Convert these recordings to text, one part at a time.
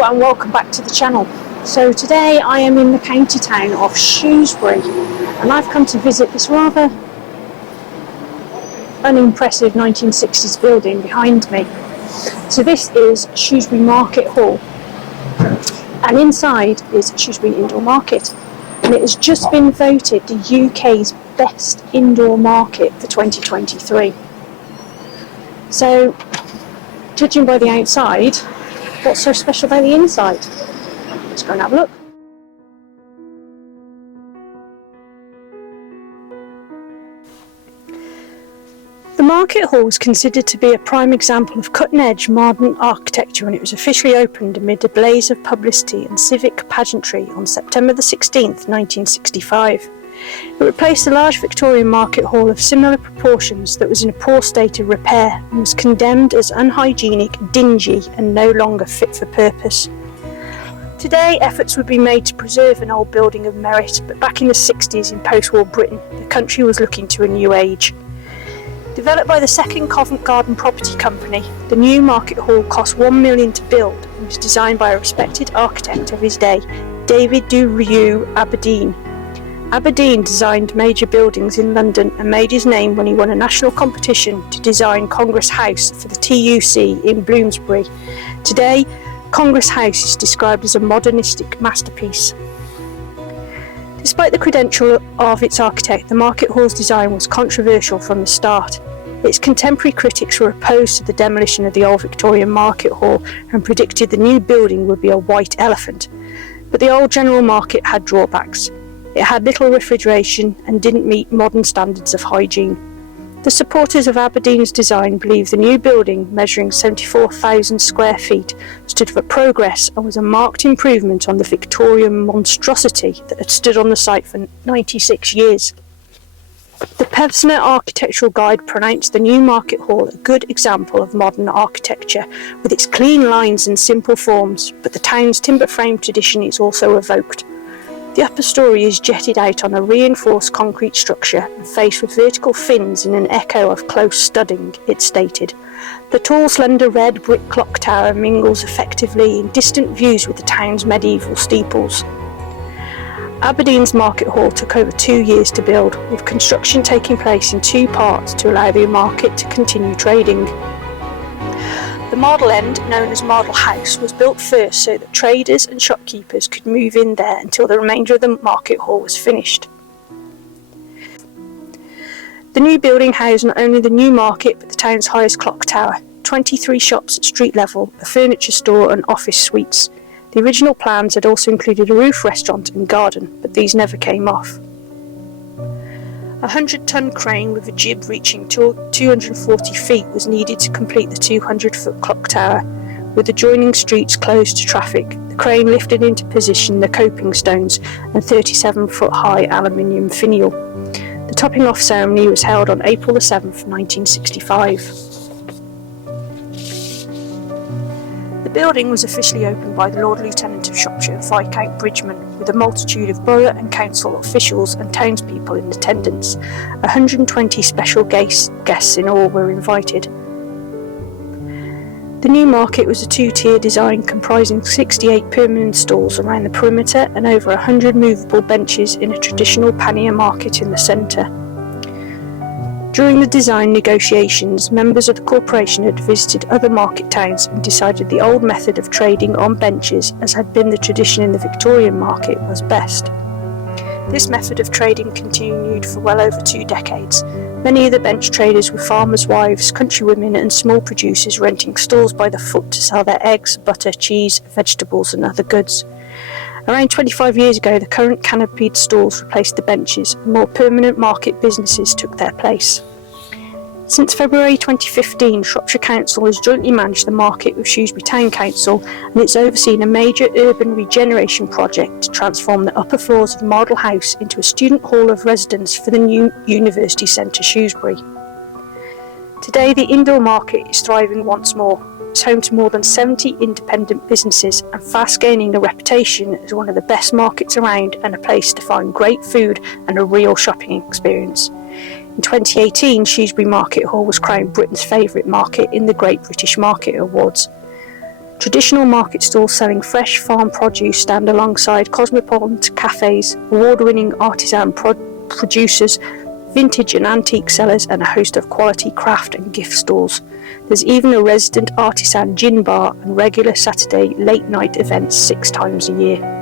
Hello and welcome back to the channel. So today I am in the county town of Shrewsbury and I've come to visit this rather unimpressive 1960s building behind me. So this is Shrewsbury Market Hall and inside is Shrewsbury Indoor Market, and it has just been voted the UK's best indoor market for 2023. So judging by the outside, what's so special about the inside? Let's go and have a look. The Market Hall is considered to be a prime example of cutting-edge modern architecture, and it was officially opened amid a blaze of publicity and civic pageantry on September the 16th, 1965. It replaced the large Victorian Market Hall of similar proportions that was in a poor state of repair and was condemned as unhygienic, dingy and no longer fit for purpose. Today, efforts would be made to preserve an old building of merit, but back in the 60s in post-war Britain, the country was looking to a new age. Developed by the Second Covent Garden Property Company, the new Market Hall cost £1 million to build and was designed by a respected architect of his day, David du Rieu Aberdeen. Aberdeen designed major buildings in London and made his name when he won a national competition to design Congress House for the TUC in Bloomsbury. Today, Congress House is described as a modernistic masterpiece. Despite the credential of its architect, the Market Hall's design was controversial from the start. Its contemporary critics were opposed to the demolition of the old Victorian Market Hall and predicted the new building would be a white elephant. But the old General Market had drawbacks. It had little refrigeration and didn't meet modern standards of hygiene. The supporters of Aberdeen's design believed the new building, measuring 74,000 square feet, stood for progress and was a marked improvement on the Victorian monstrosity that had stood on the site for 96 years. The Pevsner Architectural Guide pronounced the new Market Hall a good example of modern architecture, with its clean lines and simple forms, but the town's timber frame tradition is also evoked. The upper story is jetted out on a reinforced concrete structure and faced with vertical fins in an echo of close studding, it stated. The tall, slender red brick clock tower mingles effectively in distant views with the town's medieval steeples. Aberdeen's Market Hall took over 2 years to build, with construction taking place in two parts to allow the market to continue trading. The model end, known as Model House, was built first so that traders and shopkeepers could move in there until the remainder of the Market Hall was finished. The new building housed not only the new market but the town's highest clock tower, 23 shops at street level, a furniture store and office suites. The original plans had also included a roof restaurant and garden, but these never came off. A 100-ton crane with a jib reaching 240 feet was needed to complete the 200-foot clock tower. With adjoining streets closed to traffic, the crane lifted into position the coping stones and 37-foot high aluminium finial. The topping off ceremony was held on April the 7th, 1965. The building was officially opened by the Lord Lieutenant of Shropshire, Viscount Bridgeman, with a multitude of borough and council officials and townspeople in attendance. 120 special guests in all were invited. The new market was a two-tier design comprising 68 permanent stalls around the perimeter and over 100 movable benches in a traditional pannier market in the centre. During the design negotiations, members of the corporation had visited other market towns and decided the old method of trading on benches, as had been the tradition in the Victorian market, was best. This method of trading continued for well over 2 decades. Many of the bench traders were farmers' wives, countrywomen and small producers renting stalls by the foot to sell their eggs, butter, cheese, vegetables and other goods. Around 25 years ago, the current canopied stalls replaced the benches and more permanent market businesses took their place. Since February 2015, Shropshire Council has jointly managed the market with Shrewsbury Town Council, and it's overseen a major urban regeneration project to transform the upper floors of Model House into a student hall of residence for the new University Centre Shrewsbury. Today, the indoor market is thriving once more. It's home to more than 70 independent businesses and fast gaining a reputation as one of the best markets around and a place to find great food and a real shopping experience. In 2018, Shrewsbury Market Hall was crowned Britain's favourite market in the Great British Market Awards. Traditional market stalls selling fresh farm produce stand alongside cosmopolitan cafes, award-winning artisan producers, vintage and antique sellers, and a host of quality craft and gift stalls. There's even a resident artisan gin bar and regular Saturday late-night events 6 times a year.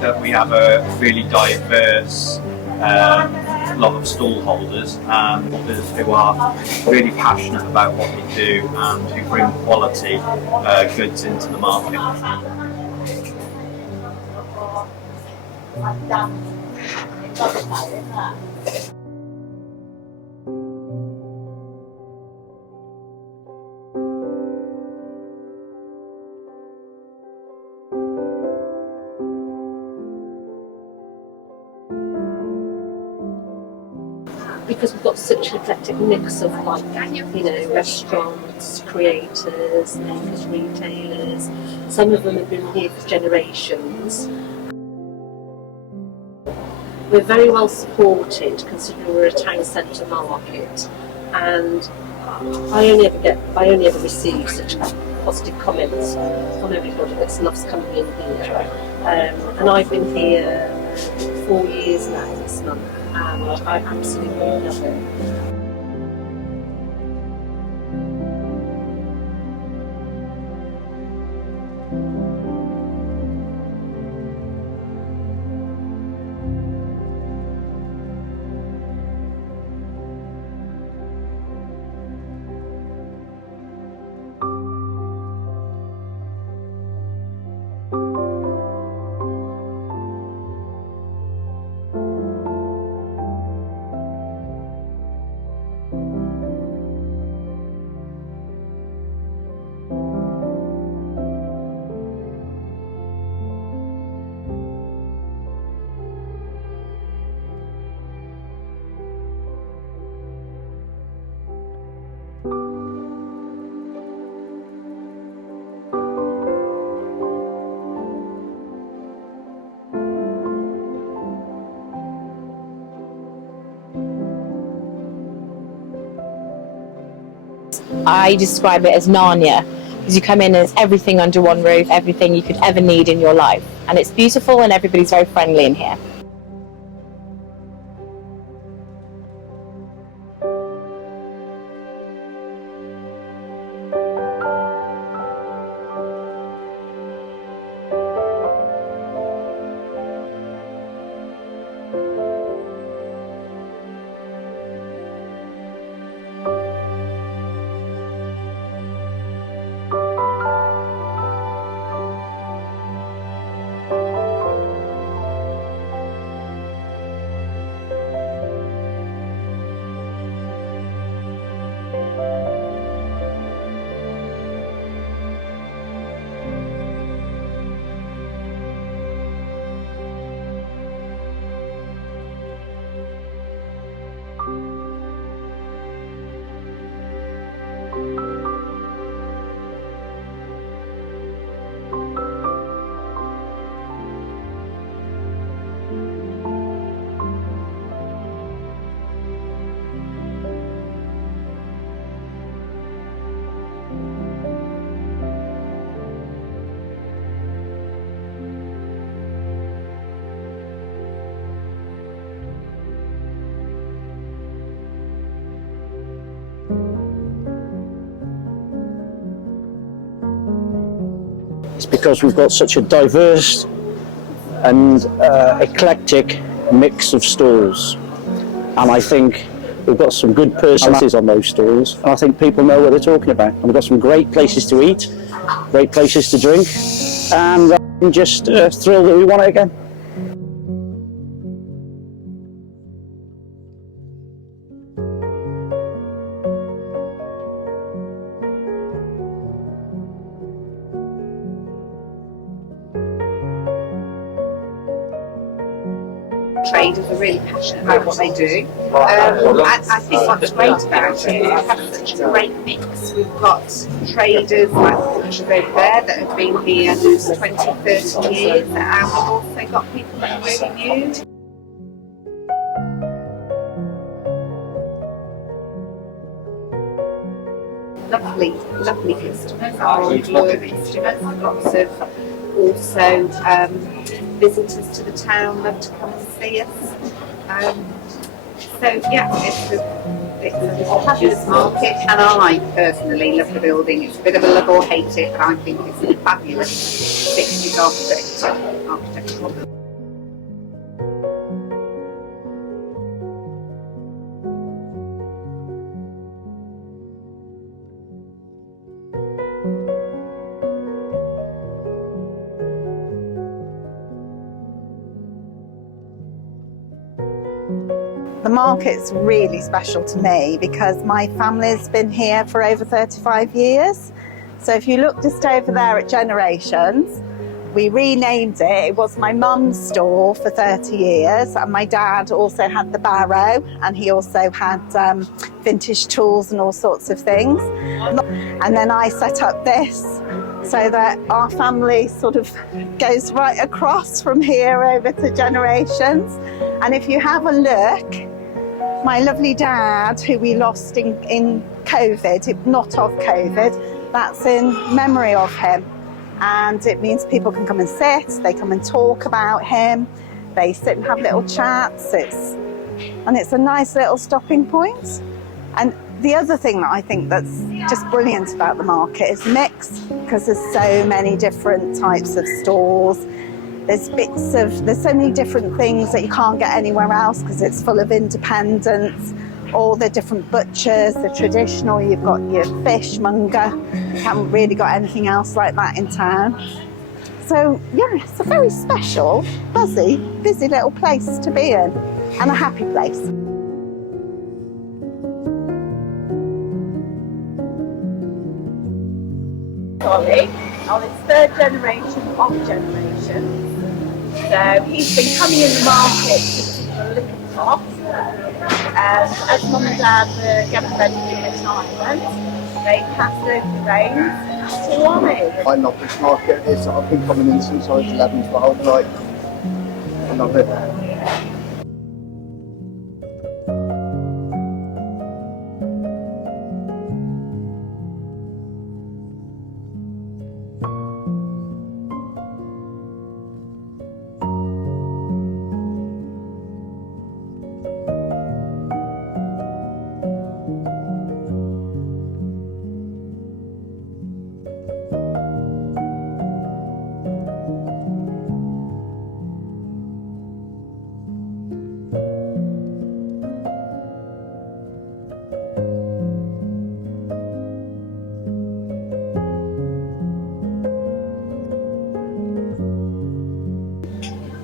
That we have a really diverse lot of stall holders and holders who are really passionate about what they do and who bring quality goods into the market. Because we've got such an eclectic mix of restaurants, creators, makers, retailers. Some of them have been here for generations. We're very well supported considering we're a town centre market, and I only ever receive such positive comments from everybody that loves coming in here. And I've been here 4 years now this month, and I absolutely love it. I describe it as Narnia, because you come in and there's everything under one roof, everything you could ever need in your life. And it's beautiful and everybody's very friendly in here. It's because we've got such a diverse and eclectic mix of stalls, and I think we've got some good personalities on those stalls, and I think people know what they're talking about. And we've got some great places to eat, great places to drink, and I'm just thrilled that we want it again. traders are really passionate about what they do. I think what's great about it is we have such a great mix. We've got traders like the butchers over there that have been here 20, 30 years, and we've also got people that are really new. Lovely customers, our loyal customers, lots of also visitors to the town love to come and see us. So yeah, it's a fabulous market, and I personally love the building. It's a bit of a love or hate it, but I think it's a fabulous 60s architectural building. The market's really special to me because my family's been here for over 35 years. So if you look just over there at Generations, we renamed it. It was my mum's store for 30 years, and my dad also had the barrow, and he also had vintage tools and all sorts of things. And then I set up this so that our family sort of goes right across from here over to Generations. And if you have a look, my lovely dad, who we lost in COVID, not of COVID, that's in memory of him. And it means people can come and sit, they come and talk about him, they sit and have little chats. It's a nice little stopping point. And the other thing that I think that's just brilliant about the market is mix, because there's so many different types of stores. There's so many different things that you can't get anywhere else because it's full of independents. All the different butchers, the traditional, you've got your fishmonger. You haven't really got anything else like that in town. So yeah, it's a very special, busy little place to be in, and a happy place. Sorry, on his third generation of Generations. So he's been coming in the market since he was a little tot. As Mum and Dad were getting ready for retirement, they passed over the reins to Ollie. I love this market. I've been coming in since I was 11, 12. I love it.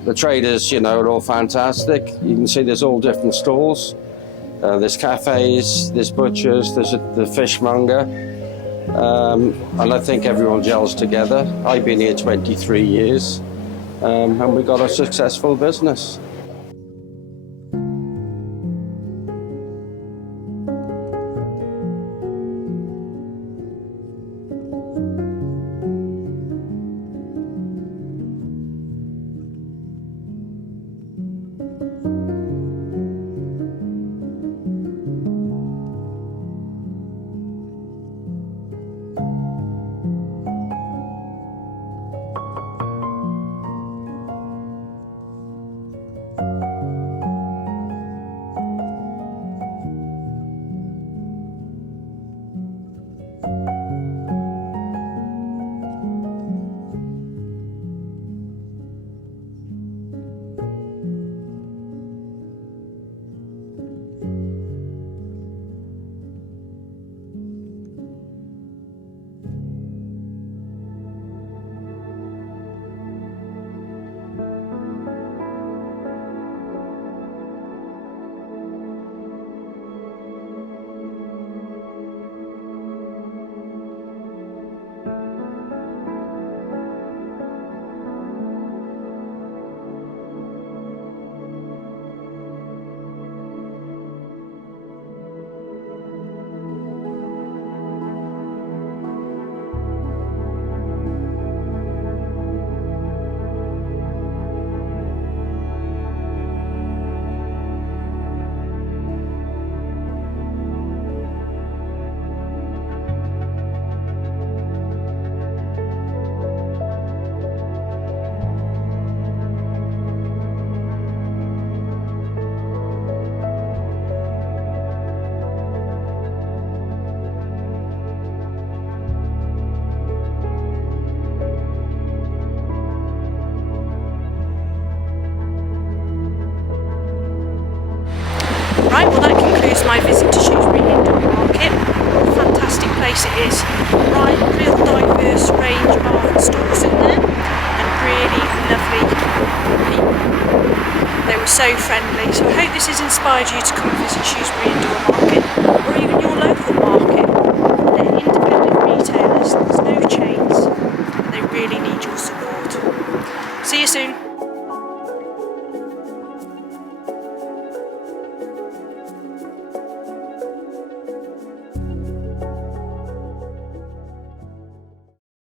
The traders, are all fantastic. You can see there's all different stalls. There's cafes, there's butchers, there's the fishmonger. And I think everyone gels together. I've been here 23 years, and we've got a successful business. market. What a fantastic place it is. Right, real diverse range of stalls in there and really lovely people. They were so friendly. So I hope this has inspired you to come and visit Shrewsbury and I market.